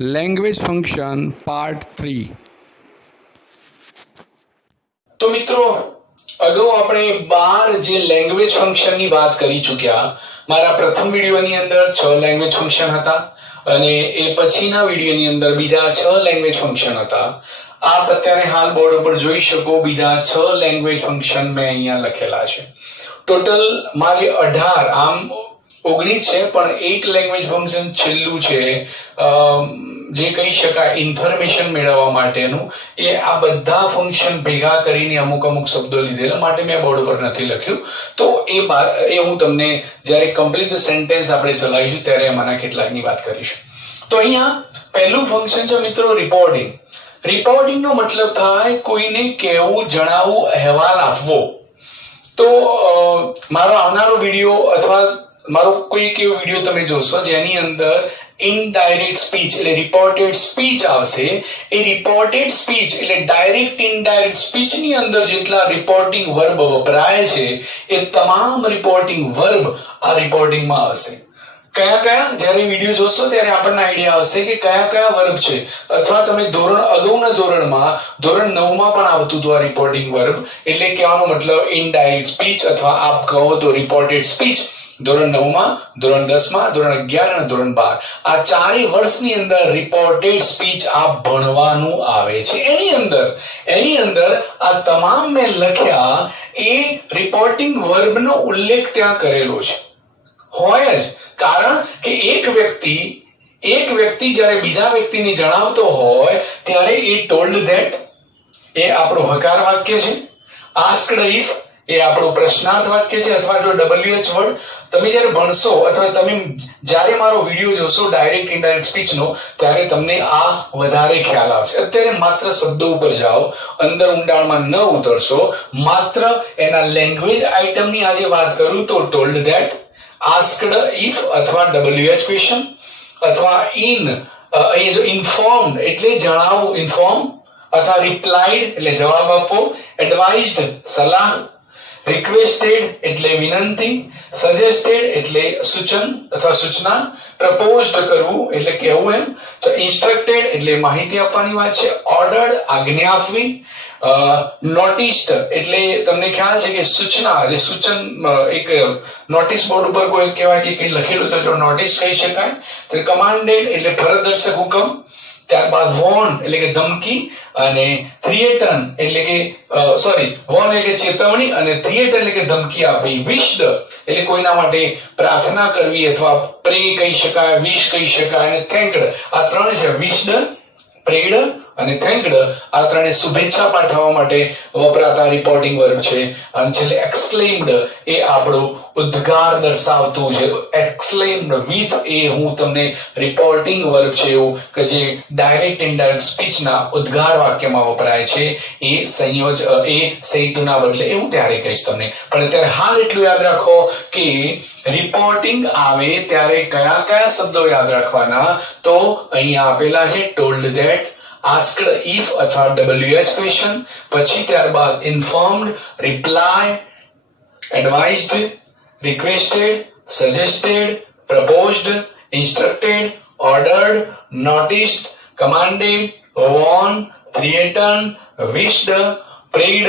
Language function part 3. તો મિત્રો અગાઉ આપણે 12 જે લેંગ્વેજ ફંક્શનની વાત કરી ચૂક્યા. મારા પ્રથમ વિડીયોની અંદર 6 લેંગ્વેજ ફંક્શન હતા અને એ પછીના વિડીયોની અંદર બીજા 6 લેંગ્વેજ ફંક્શન હતા. આપ અત્યારે હાલ બોર્ડ ઉપર જોઈ શકો બીજા 6 લેંગ્વેજ ફંક્શન મેં અહીંયા લખેલા છે. ટોટલ મારે 18 આમ 19 છે, પણ 8 લેંગ્વેજ ફંક્શન છેલ્લું છે જે કહી શકાય ઇન્ફોર્મેશન મેળવવા માટેનું. એ આ બધા ફંક્શન ભેગા કરીને અમુક શબ્દો લીધેલા માટે મેં બોર્ડ ઉપર નથી લખ્યું. તો એ હું તમને જ્યારે કમ્પ્લીટ ધ સેન્ટેન્સ આપણે ચલાવીશું ત્યારે એમાંના કેટલાકની વાત કરીશું. તો અહીંયા પહેલું ફંક્શન છે મિત્રો રિપોર્ટિંગ. રિપોર્ટિંગ નો મતલબ થાય કોઈને કહેવું, જણાવવું, અહેવાલ આપવો. તો મારો આવનારો વિડીયો અથવા મારો કોઈક એવો વિડીયો તમે જોશો જેની અંદર ઇનડાયરેક્ટ સ્પીચ એટલે રિપોર્ટેડ સ્પીચ આવશે. એ રિપોર્ટેડ સ્પીચ એટલે ડાયરેક્ટ ઇનડાયરેક્ટ સ્પીચ ની અંદર જેટલા રિપોર્ટિંગ વર્બ વપરાય છે એ તમામ રિપોર્ટિંગ વર્બ આ રિપોર્ટિંગમાં આવશે. કયા કયા જ્યારે વિડીયો જોશો ત્યારે આપણને આઈડિયા આવશે કે કયા કયા વર્બ છે. અથવા તમે અગાઉના ધોરણમાં ધોરણ 9 માં પણ આવતું હતું આ રિપોર્ટિંગ વર્બ. એટલે કહેવાનો મતલબ ઇનડાયરેક્ટ સ્પીચ અથવા આપ કહો તો રિપોર્ટેડ સ્પીચ ધોરણ 9 માં, ધોરણ 10 માં, ધોરણ 11 અને ધોરણ 12 આ ચારેય વર્ષની અંદર રિપોર્ટેડ સ્પીચ આપ ભણવાનું આવે છે. એની અંદર આ તમામ મેં લખ્યા એ રિપોર્ટિંગ વર્બનો ઉલ્લેખ ત્યાં કરેલો છે. હોય જ, કારણ કે એક વ્યક્તિ જ્યારે બીજા વ્યક્તિને જણાવતો હોય ત્યારે એ ટોલ્ડ ધેટ એ આપણું હકાર વાક્ય છે. આસ્ક્ડ ઇફ એ આપણું પ્રશ્નાર્થ વાક્ય છે. અથવા જો WH વર્ડ તમે જ્યારે ભણશો અથવા તમે જ્યારે મારો વિડીયો જોશો ડાયરેક્ટ ઇનડાયરેક્ટ સ્પીચ નો ત્યારે તમને આ વધારે ખ્યાલ આવશે. અત્યારે માત્ર શબ્દો ઉપર જાઓ, અંદર ઊંડાણમાં ન ઉતરશો. માત્ર એના લેંગ્વેજ આઇટમની આજે વાત કરું તો ટોલ્ડ ધેટ, આસ્ક્ડ ઇફ અથવા WH ક્વેશ્ચન, અથવા ઇન્ફોર્મ્ડ એટલે જણાવવું, ઇન્ફોર્મ, અથવા રિપ્લાઇડ એટલે જવાબ આપવો, એડવાઇઝડ સલાહ, રિક્વેસ્ટેડ એટલે વિનંતી, સજેસ્ટેડ એટલે સૂચન અથવા સૂચના, પ્રપોઝડ કરવું એટલે કહેવું એમ, તો ઇન્સ્ટ્રક્ટેડ એટલે માહિતી આપવાની વાત છે, ઓર્ડર્ડ આજ્ઞા આપવી, નોટિસ્ડ એટલે તમને ખ્યાલ છે કે સૂચના એટલે સૂચન. એક નોટિસ બોર્ડ ઉપર કોઈ કહેવાય કે કંઈ લખેલું તો નોટિસ કહી શકાય. તો કમાન્ડેડ એટલે ફરજદર્શક હુકમ, ત્યારબાદ વોર્ન એટલે કે ધમકી, અને થ્રિએટન એટલે કે વોર્ન એટલે ચેતવણી અને થ્રિએટન એટલે કે ધમકી આપવી. વિશ્ડ એટલે કોઈના માટે પ્રાર્થના કરવી અથવા પ્રે કહી શકાય, વિશ કહી શકાય, અને થેન્કડ આ ત્રણ છે. વિશ્ડ, પ્રેડ અને થેન્કડ આ ત્રણે શુભેચ્છા પાઠવવા માટે વપરાતા રિપોર્ટિંગ વર્બ છે. અને છેલ્લે એક્સક્લેમ્ડ એ આપણું ઉદ્ગાર દર્શાવતું છે. એક્સક્લેમ્ડ વિથ એ હું તમને રિપોર્ટિંગ વર્બ છે એવું કે જે ડાયરેક્ટ ઇનડાયરેક્ટ સ્પીચના ઉદ્ગાર વાક્યમાં વપરાય છે. એ સંયુક્તના બદલે હું ત્યારે કહીશ તમને. પણ અત્યારે હાલ એટલું યાદ રાખો કે રિપોર્ટિંગ આવે ત્યારે કયા કયા શબ્દો યાદ રાખવાના. તો અહીંયા આપેલા છે ટોલ્ડ ધેટ, આસ્ક્ડ ઇફ અથવા WH ક્વેશ્ચન, પછી ત્યારબાદ informed, reply, advised, requested, suggested, proposed, instructed, ordered, noticed, commanded, warned, threaten, wished, prayed,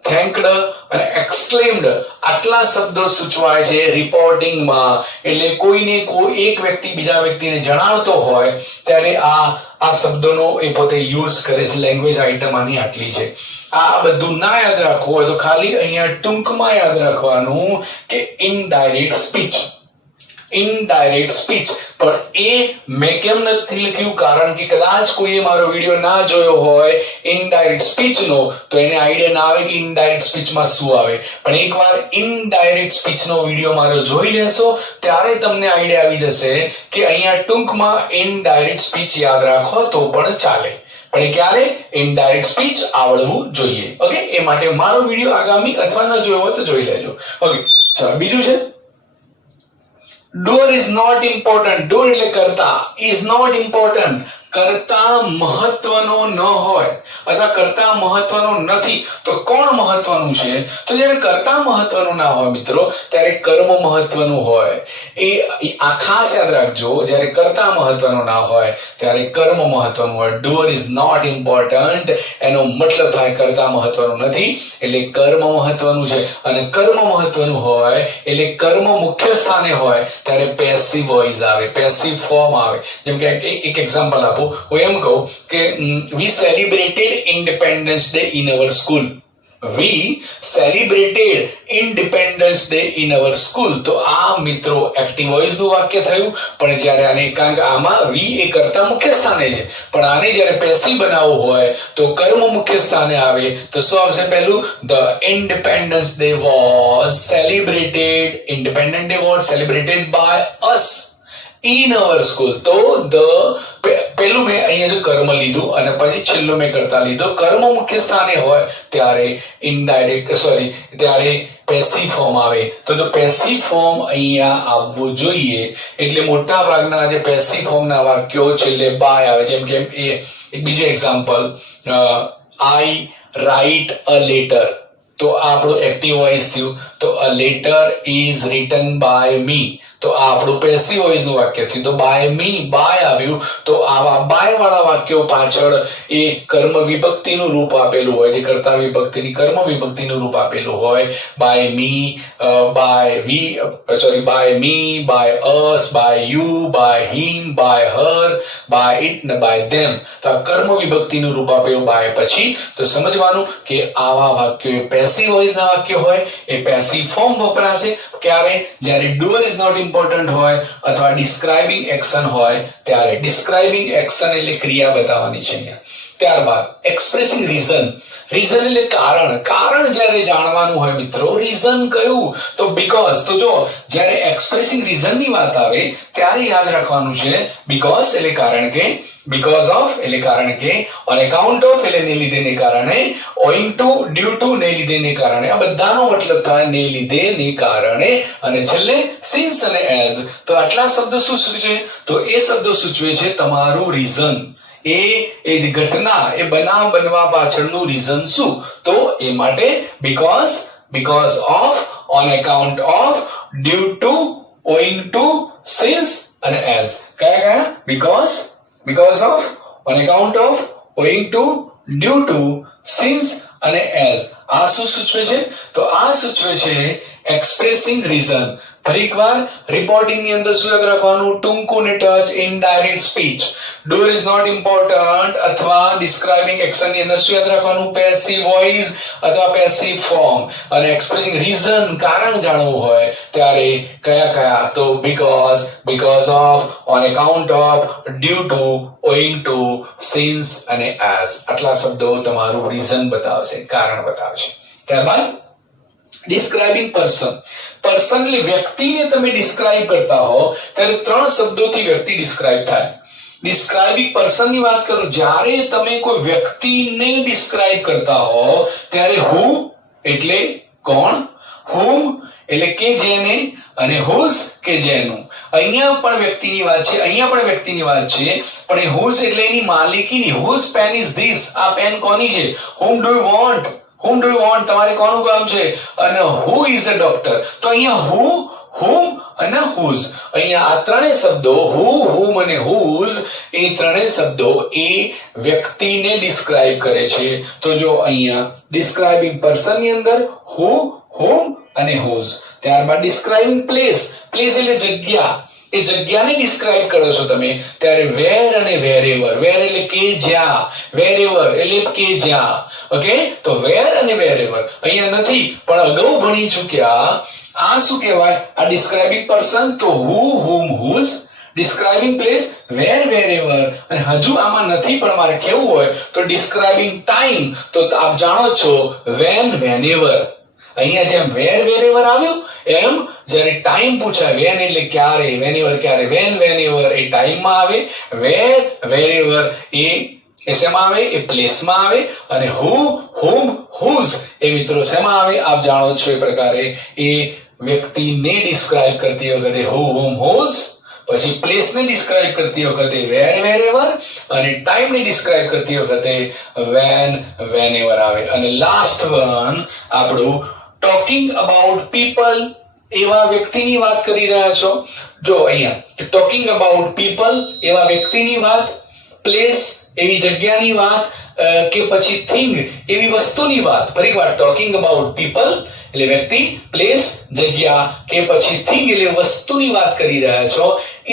thanked અને એક્સક્લેમ્ડ આટલા શબ્દો સૂચવાય છે રિપોર્ટિંગમાં. એટલે કોઈને કોઈ એક વ્યક્તિ બીજા વ્યક્તિને જણાવતો હોય ત્યારે આ શબ્દોનો એ પોતે યુઝ કરે છે. લેંગ્વેજ આઇટમ આની આટલી છે. આ બધું ના યાદ રાખવું હોય તો ખાલી અહીંયા ટૂંકમાં યાદ રાખવાનું કે ઇનડાયરેક્ટ સ્પીચ. Indirect speech. પણ એ મેં કેમ નથી લખ્યું? કારણ કે કદાચ કોઈએ મારો વિડીયો ના જોયો હોય ઇનડાયરેક્ટ સ્પીચ નો તો એને આઈડિયા ના આવે કે ઇનડાયરેક્ટ સ્પીચમાં શું આવે. પણ એકવાર ઇનડાયરેક્ટ સ્પીચ નો વિડીયો મારો જોઈ લેશો ત્યારે તમને આઈડિયા આવી જશે કે અહીંયા ટૂંકમાં ઇનડાયરેક્ટ સ્પીચ યાદ રાખો તો પણ ચાલે. પણ એ ક્યારે? ઇનડાયરેક્ટ સ્પીચ આવડવું જોઈએ. ઓકે, એ માટે મારો વિડીયો આગામી અથવા ન જોયો હોય તો જોઈ લેજો. ઓકે, ચાલો બીજું છે doer is not important. Doer એટલે કરતા, ઇઝ નોટ ઇમ્પોર્ટન્ટ કરતા મહત્વનો ન હોય અથવા કરતા મહત્વનો નથી તો કોણ મહત્વનું છે? તો જ્યારે કરતા મહત્વનું ના હોય મિત્રો ત્યારે કર્મ મહત્વનું હોય. આ ખાસ યાદ રાખજો, જ્યારે કરતા મહત્વનું ના હોય ત્યારે કર્મ મહત્વનું હોય. ડુઅર ઇઝ નોટ ઇમ્પોર્ટન્ટ એનો મતલબ થાય કરતા મહત્વનું નથી, એટલે કર્મ મહત્વનું છે. અને કર્મ મહત્વનું હોય એટલે કર્મ મુખ્ય સ્થાને હોય ત્યારે પેસિવ વોઇસ આવે, પેસિવ ફોર્મ આવે. જેમ કે એક એક્ઝામ્પલ આપું, હું એમ કહું કે we celebrated independence day in our school. We celebrated independence day in our school. તો આ મિત્રો એક્ટિવ વોઇસ નું વાક્ય થયું. પણ જ્યારે આને કારણ કે આમાં વી એ કર્તા મુખ્ય સ્થાને છે, પણ આને જ્યારે પેસિવ બનાવવું હોય તો કર્મ મુખ્ય સ્થાને આવે. તો શું આવશે? પહેલું, the independence day was celebrated. Independent day was celebrated by us in our school. તો પેલું મેં અહીંયા જો કર્મ લીધું અને પછી છેલ્લું મેં કરતા લીધો. કર્મ મુખ્ય સ્થાને હોય ત્યારે ત્યારે પેસિવ ફોર્મ આવે. તો જો પેસિવ ફોર્મ અહીંયા આવવું જોઈએ, એટલે મોટા ભાગના જે પેસિવ ફોર્મના વાક્યો છેલ્લે બાય આવે. જેમ કે એક બીજું example, I write a letter. તો આ આપણું એક્ટિવ વોઇસ થયું. તો a letter is written by me. તો આ આપણું પેસિવ વોઇસ નું વાક્ય થયું. તો બાય મી, બાય આવ્યું. તો આવા બાય વાળા વાક્યો પાછળ એ કર્મ વિભક્તિનું રૂપ આપેલું હોય, જે કર્તા વિભક્તિની કર્મ વિભક્તિનું રૂપ આપેલું હોય. By me, by me, by us, by you, by him, by her, by it ને બાય ધેમ. તો આ કર્મ વિભક્તિનું રૂપ આપેલું બાય પછી. તો સમજવાનું કે આવા વાક્યો પેસિવ વોઇસ ના વાક્ય હોય એ પેસિવ ફોર્મ વપરાશે. ક્યારે? જ્યારે ડુઅર ઇઝ નોટ ઇમ્પોર્ટન્ટ હોય અથવા ડિસ્ક્રાઇબિંગ એક્શન હોય ત્યારે. ડિસ્ક્રાઇબિંગ એક્શન એટલે ક્રિયા બતાવવાની છે અહીંયા. ત્યારબાદ એક્સપ્રેસિંગ રીઝન. રીઝન એટલે કારણ જ્યારે જાણવાનું હોય મિત્રો, રીઝન કયું? તો બીકોઝ. તો જો જ્યારે એક્સપ્રેસિંગ રીઝન ની વાત આવે ત્યારે યાદ રાખવાનું છે બીકોઝ એટલે કારણ કે, because of એટલે કારણ કે, on account of એટલે ને લીધે ને કારણે, owing to due to ને લીધે ને કારણે. આ બધાનો મતલબ થાય ને લીધે ને કારણે. અને છેલ્લે since અને as. તો આટલા શબ્દો શું સૂચવે? તો એ શબ્દો સૂચવે છે તમારું રીઝન. એ જ ઘટના, એ બનાવ બનવા પાછળનું રીઝન શું? તો એ માટે because of, on account of, due to, owing to, since અને as. કયા? because of, on account of, owing to, due to, since અને as. આ શું સૂચવે છે? તો આ સૂચવે છે એક્સપ્રેસિંગ રીઝન. ફરી એકવાર રિપોર્ટિંગ ની અંદર શું યાદ રાખવાનું? ટૂંકું ને ટચ, indirect speech. Doer is not important અથવા ડિસ્ક્રાઇબિંગ એક્શન ની અંદર શું યાદ રાખવાનું? પેસિવ વોઇસ અથવા પેસિવ ફોર્મ. અને એક્સપ્રેસિંગ રીઝન, કારણ જાણવું હોય ત્યારે કયા? તો because of, on account of, due to, owing to, since અને as. આટલા શબ્દો તમારું રીઝન બતાવશે, કારણ બતાવશે. ત્યારબાદ ડિસ્ક્રાઇબિંગ પર્સન. પર્સન એટલે વ્યક્તિને તમે ડિસ્ક્રાઇબ કરતા હો ત્યારે 3 શબ્દોથી વ્યક્તિ ડિસ્ક્રાઇબ થાય. ડિસ્ક્રાઇબિંગ પર્સન ની વાત કરું, જ્યારે તમે કોઈ વ્યક્તિને ડિસ્ક્રાઇબ કરતા હો ત્યારે who એટલે કોણ, whom એટલે કે જેને, અને whose કે જેનું. અહીંયા પણ વ્યક્તિની વાત છે, પણ એ whose એટલે એની માલિકીની. whose pen is this? આ પેન કોની છે? whom do you want? તમારે કોનું કામ છે? અને who is a doctor? તો અહીંયા who, whom અને whose. અહીંયા આ ત્રણેય શબ્દો who, whom અને whose એ ત્રણેય શબ્દો એ વ્યક્તિને ડિસ્ક્રાઇબ કરે છે. તો જો અહીંયા ડિસ્ક્રાઇબિંગ પર્સન ની અંદર who, whom અને whose. ત્યારબાદ ડિસ્ક્રાઇબિંગ પ્લેસ. પ્લેસ એટલે જગ્યા. એ જગ્યાને ડિસ્ક્રાઇબ કરો છો તમે ત્યારે વેર અને વેરેવર. વેર એટલે કે જ્યાં, વેરેવર એટલે કે જ્યાં. ઓકે, તો વેર અને વેરેવર અહીંયા નથી, પણ અગાઉ ભણી ચૂક્યા. આ શું કહેવાય? આ ડિસ્ક્રાઇબિંગ પર્સન. તો who, whom, whose. Describing place where, વેરેવર. અને હજુ આમાં નથી પણ મારે કેવું હોય તો ડિસ્ક્રાઇબિંગ ટાઈમ. તો આપ જાણો છો when, whenever. અહીંયા જેમ વેર, વેરેવર આવ્યું એમ જ્યારે ટાઈમ પૂછાય, વેન એટલે ક્યારે, વેનેવર ક્યારે. વેન, વેનેવર એ ટાઈમમાં આવે, વેર, વેરેવર એ શેમાં આવે? એ પ્લેસમાં આવે. અને who, whom, whose એ મિત્રો શેમાં આવે? આપ જાણો છો એ પ્રકારે એ વ્યક્તિને ડિસ્ક્રાઇબ કરતી વખતે who, whom, whose. પછી પ્લેસને ડિસ્ક્રાઇબ કરતી વખતે વેર વેરેવર અને ટાઈમને ડિસ્ક્રાઇબ કરતી વખતે વેન વેનેવર આવે. અને લાસ્ટ વન આપણું ટોકિંગ અબાઉટ પીપલ, એવા વ્યક્તિની વાત કરી રહ્યા છો. જો અહીંયા ટોકિંગ અબાઉટ પીપલ એવા વ્યક્તિની વાત, પ્લેસ એવી જગ્યાની વાત, કે પછી થિંગ એવી વસ્તુની વાત. ફરીવાર ટોકિંગ અબાઉટ પીપલ એટલે વ્યક્તિ, પ્લેસ જગ્યા, કે પછી થિંગ એટલે વસ્તુની વાત કરી રહ્યા છો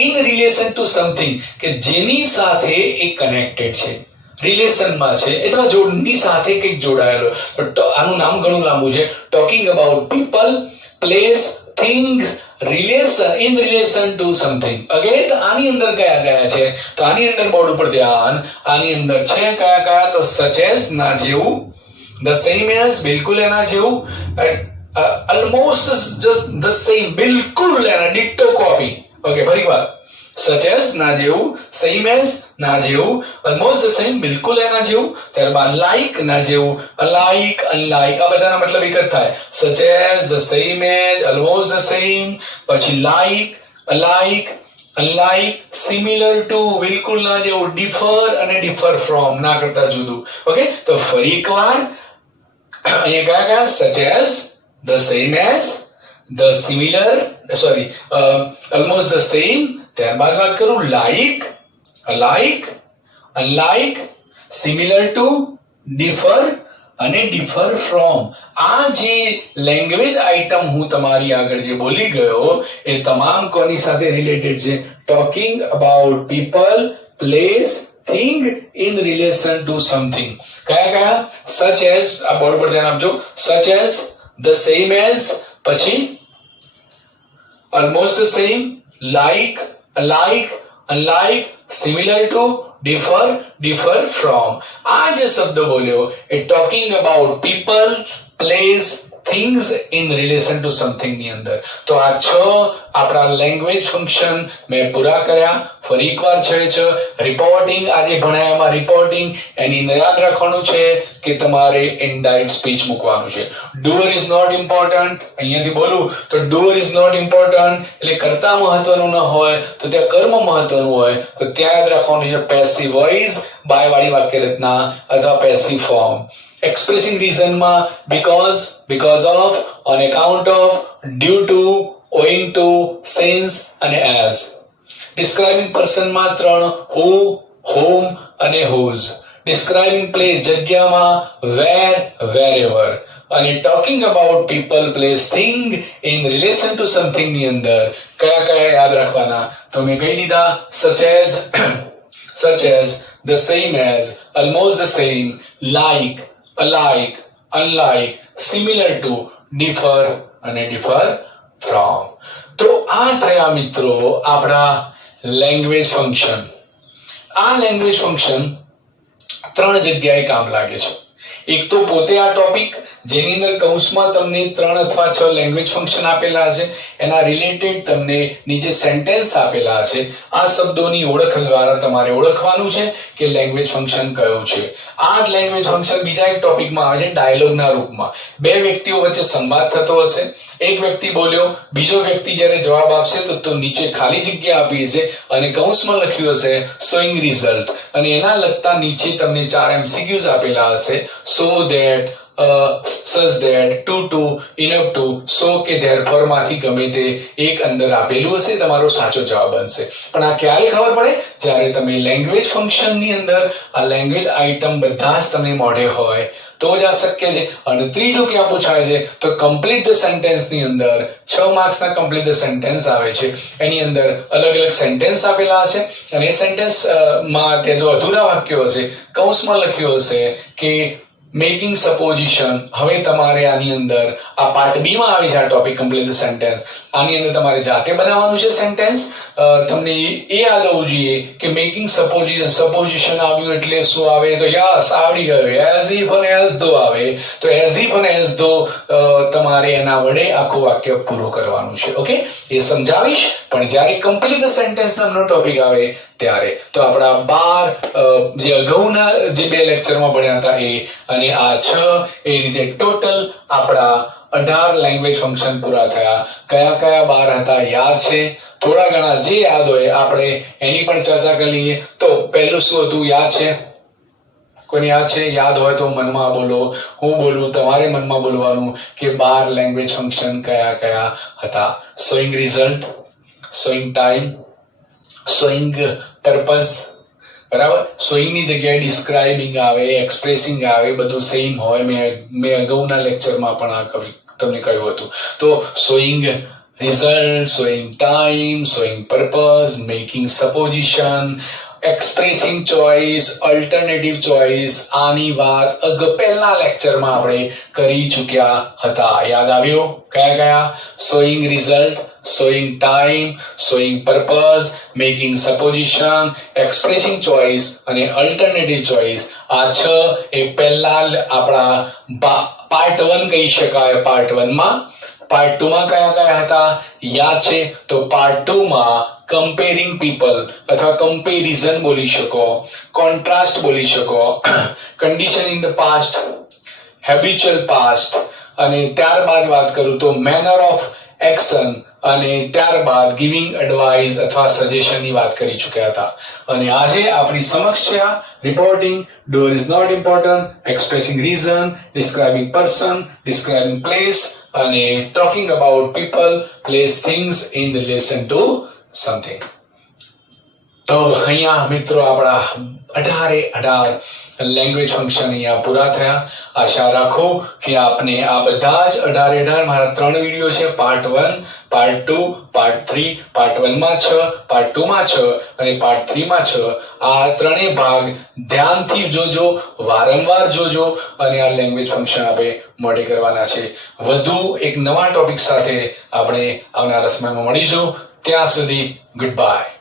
ઇન રિલેશન ટુ સમથિંગ કે જેની સાથે એ કનેક્ટેડ છે, રિલેશનમાં છે અથવા જોડની સાથે કંઈક જોડાયેલો. તો આનું નામ ઘણું લાંબુ છે. Talking about people, place, things, relation, in relation to something. Again આની અંદર કયા કયા છે? તો આની અંદર બોર્ડ ઉપર ધ્યાન, આની અંદર છે કયા કયા? તો સચ એઝ ના જેવું, ધ સેમ એઝ બિલકુલ એના જેવું, ઓલમોસ્ટ ધ સેમ બિલકુલ એના ડિક્ટો કોપી. ઓકે, ફરીવાર સચ એઝ ના જેવું, સેમ એઝ ના જેવું, ઓલમોસ્ટ ધ સેમ બિલકુલ એના જેવું, ત્યારબાદ લાઈક ના જેવું, અલાઈક, અનલાઈક, આ બધાના મતલબ એક જ થાય. Such as, the same as, almost the same, પછી like, alike, unlike, similar to બિલકુલ ના જેવું, ડિફર અને ડિફર ફ્રોમ ના કરતા જુદું. ઓકે, તો ફરી એકવાર અહીંયા કયા કયા? Such as, the same as, the similar, sorry almost the same, ત્યારબાદ વાત કરું like, alike, unlike, similar to, differ અને ડિફર ફ્રોમ. આ જે લેંગ્વેજ આઇટમ હું તમારી આગળ જે બોલી ગયો એ તમામ કોની સાથે રિલેટેડ છે? Talking about people, place, thing in relation to something. કયા કયા? સચ એઝ, આ બોર્ડ પર ધ્યાન આપજો. Such as, the same as, પછી almost the same, like, alike, unlike, similar to, differ, differ from. આ જે શબ્દ બોલ્યો એ talking about people, place, things in relation to something ની અંદર. તો આ 6 આપણા લેંગ્વેજ ફંક્શન મેં પૂરા કર્યા. ફરી એકવાર છે રિપોર્ટિંગ, આજે ભણાયામાં રિપોર્ટિંગ, એની અંદર યાદ રાખવાનું છે કે તમારે ઇનડાયરેક્ટ સ્પીચ મૂકવાનું છે. ડુઅર ઇઝ નોટ ઇમ્પોર્ટન્ટ, અહીંયાથી બોલું તો ડુઅર ઇઝ નોટ ઇમ્પોર્ટન્ટ એટલે કર્તા મહત્વનું ન હોય તો ત્યાં કર્મ મહત્વનું હોય. તો ત્યાં યાદ રાખવાનું છે પેસિવ વોઇસ, બાય વાળી વાક્ય રચના અથવા પેસિવ ફોર્મ. એક્સપ્રેસિંગ રીઝનમાં because of, on account of, due to, owing to, since અને as. ડિસ્ક્રાઇબિંગ પર્સનમાં 3 who, whom અને whose. ડિસ્ક્રાઇબિંગ પ્લેસ જગ્યામાં where, wherever. અને talking about people, place, thing in relation to something ની અંદર કયા કયા યાદ રાખવાના? તો મેં કહી દીધા. such as, the same as, almost the same, like, alike, unlike, similar to, differ અને differ from. તો આ થયા મિત્રો આપણા લેંગ્વેજ ફંક્શન. આ લેંગ્વેજ ફંક્શન 3 જગ્યાએ કામ લાગે છે. એક તો પોતે આ ટોપિક જેની અંદર કૌંસમાં તમને 3 અથવા 6 લેંગ્વેજ ફંક્શન આપેલા છે, એના રિલેટેડ તમને નીચે સેન્ટેન્સ આપેલા છે. આ શબ્દોની ઓળખ દ્વારા તમારે ઓળખવાનું છે કે લેંગ્વેજ ફંક્શન કયું છે. આ લેંગ્વેજ ફંક્શન બીજા એક ટોપિકમાં આવે છે ડાયલોગના રૂપમાં. 2 વ્યક્તિઓ વચ્ચે સંવાદ થતો હશે, એક વ્યક્તિ બોલ્યો, બીજો વ્યક્તિ જ્યારે જવાબ આપશે તો નીચે ખાલી જગ્યા આપી છે અને કૌંસમાં લખ્યું હશે શોઈંગ રિઝલ્ટ, અને એના લગતા નીચે તમને 4 MCQs આપેલા હશે. So that, such that, to, enough to, so કે therefore માંથી ગમે તે એક અંદર આપેલું હશે, તમારો સાચો જવાબ બનશે. પણ આ ક્યારે ખબર પડે? જ્યારે તમે લેંગ્વેજ ફંક્શન ની અંદર આ લેંગ્વેજ આઇટમ બધા જ તમને મોઢે હોય તો જ આ શક્ય છે. અને ત્રીજું ક્યાં પૂછાય છે? તો કમ્પ્લીટ ધ સેન્ટેન્સ ની અંદર 6 માર્ક્સના કમ્પ્લીટ ધ સેન્ટેન્સ આવે છે. એની અંદર અલગ અલગ સેન્ટેન્સ આપેલા હશે અને એ સેન્ટેન્સ માં તે જો અધૂરા વાક્યો હશે કૌંસમાં લખ્યું હશે કે મેકિંગ સપોઝિશન. હવે તમારે આની અંદર આ પાર્ટ બી માં આવી છે આ ટોપિક કમ્પ્લીટ ધ સેન્ટેન્સ. આની અંદર તમારે જાતે બનાવવાનું છે સેન્ટેન્સ. તમને એ યાદ હોવું જોઈએ કે મેકિંગ સપોઝિશન આવ્યું એટલે શું આવે? તો યસ, આવડી ગયું. એઝ ઇફ અને એઝ ધો આવે તો એઝ ઇફ અને એઝ ધો તમારે એના વડે આખું વાક્ય પૂરું કરવાનું છે. ઓકે, એ સમજાવીશ પણ જ્યારે કમ્પ્લીટ ધ સેન્ટેન્સ નામનો ટોપિક આવે ત્યારે. તો આપણા 12 જે અગાઉના જે 2 લેક્ચરમાં ભણ્યા હતા એ અને આ 6 એ રીતે ટોટલ આપણા 18 લેંગ્વેજ ફંક્શન પૂરા થયા. કયા કયા 12 હતા યાદ છે? થોડા ઘણા જે યાદ હોય આપણે એની પણ ચર્ચા કરી લઈએ. તો પહેલું શું હતું, યાદ છે? કોઈને યાદ છે? યાદ હોય તો મનમાં બોલો, હું બોલું, તમારે મનમાં બોલવાનું કે 12 લેંગ્વેજ ફંક્શન કયા કયા હતા. Showing result, showing time, showing purpose, બરાબર. શોઈંગ ની જગ્યાએ ડિસ્ક્રાઇબિંગ આવે, એક્સપ્રેસિંગ આવે, બધું સેમ હોય. મેં અગાઉના લેક્ચરમાં પણ આ તમને કહ્યું હતું. તો showing result, showing time, showing purpose, making supposition, expressing choice, alternative choice, આની વાત પહેલા લેક્ચરમાં આપણે કરી ચૂક્યા હતા. યાદ આવ્યું? કયા કયા? Showing result, showing time, showing purpose, making supposition, expressing choice અને alternative choice. આ 6 એ પહેલા આપણા પાર્ટ 1 કહી શકાય. પાર્ટ 1 માં. પાર્ટ 2 માં કયા કયા હતા યાદ છે? તો પાર્ટ 2 માં કમ્પેરિંગ પીપલ અથવા કમ્પેરિઝન બોલી શકો, કોન્ટ્રાસ્ટ બોલી શકો, condition in the past, habitual past, અને ત્યારબાદ વાત કરું તો મેનર ઓફ એક્શન, અને ત્યારબાદ ગિવિંગ એડવાઇસ અથવા સજેશન ની વાત કરી ચૂક્યા હતા. અને આજે આપણી સમક્ષ છે reporting, doer is not important, expressing reason, describing person, describing place, અને talking about people, place, things in relation to something. તો અહીંયા મિત્રો આપણા 18 લેંગ્વેજ ફંક્શન અહીંયા પૂરા થયા. આશા રાખો કે આપને આ બધા જ 18 મારા 3 વિડીયો છે. Part 1, part 2, part 3. પાર્ટ 1 માં 6, પાર્ટ 2 માં 6 અને પાર્ટ 3 માં 6. આ ત્રણેય ભાગ ધ્યાનથી જોજો, વારંવાર જોજો, અને આ લેંગ્વેજ ફંક્શન આપણે મોડે કરવાના છે. વધુ એક નવા ટોપિક સાથે આપણે આવનારા સમયમાં મળીશું. ત્યાં સુધી ગુડ બાય.